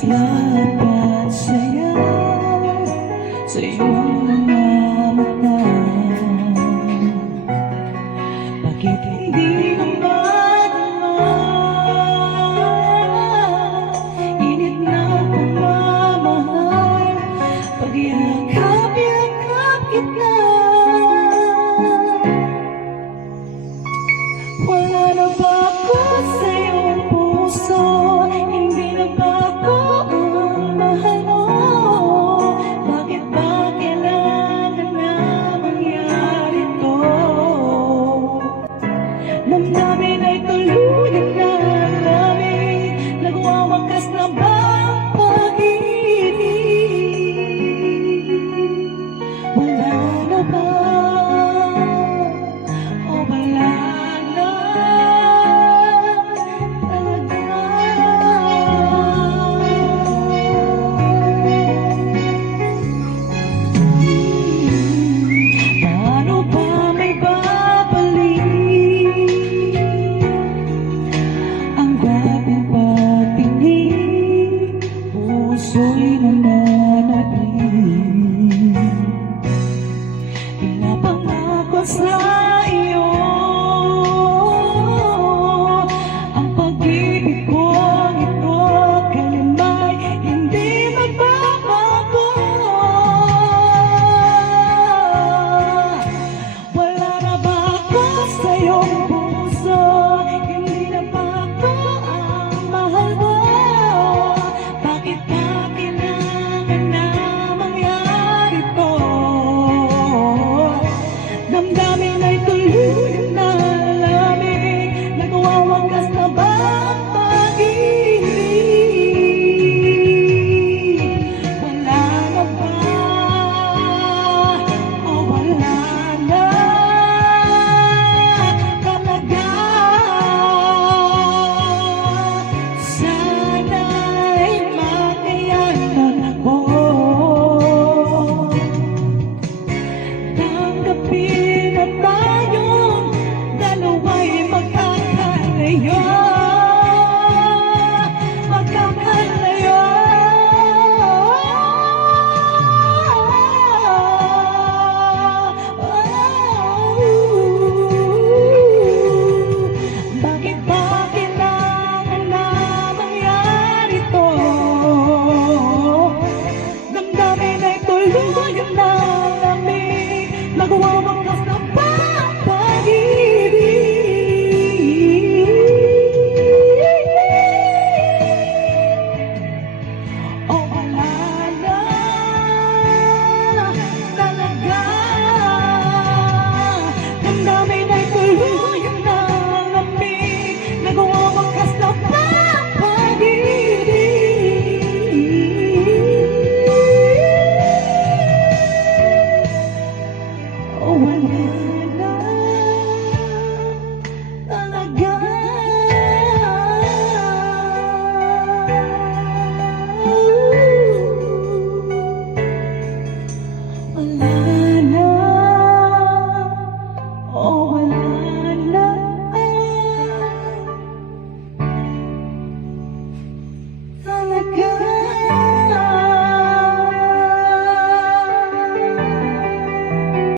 mas lapat saya sa iyong mga mata. Bakit hindi mo madama init na pagmamahal pag yakap-yakap kita? Wala na ba ako sa iyong puso? Hindi na ba ako ang mahal mo? Bakit ba kailangan na mangyari to? Damdamin ay tuluyan na lamig, nagwawakas na ba ang pag-ibig? Wala na ba? O wala na talaga? Paano ba may babalik ang dating pagtingin? Puso'y nananatili, pinapangako sa iyo ang pag-ibig kong ito kalimay hindi magbabago. Wala na ba ako sa iyong puso? Hindi na ba ako ang mahal mo? Bakit ba kailangan na mangyari to? Damdamin ay tuluyan na lamig, nagwawakas na ba ang pag-ibig? Wala na ba? O wala na talaga? Sana'y makayanan ako, tanggapin na tayong dalawa'y magkakalayo, magkakalayo. Bakit ba kailangan na mangyari to? Damdamin ay tuluyan na lamig, nagwawakas na ba ang pag-ibig? O wala na talaga? Damdamin ay tuluyan na lamig, nagwawakas na ba ang pag-ibig? O wala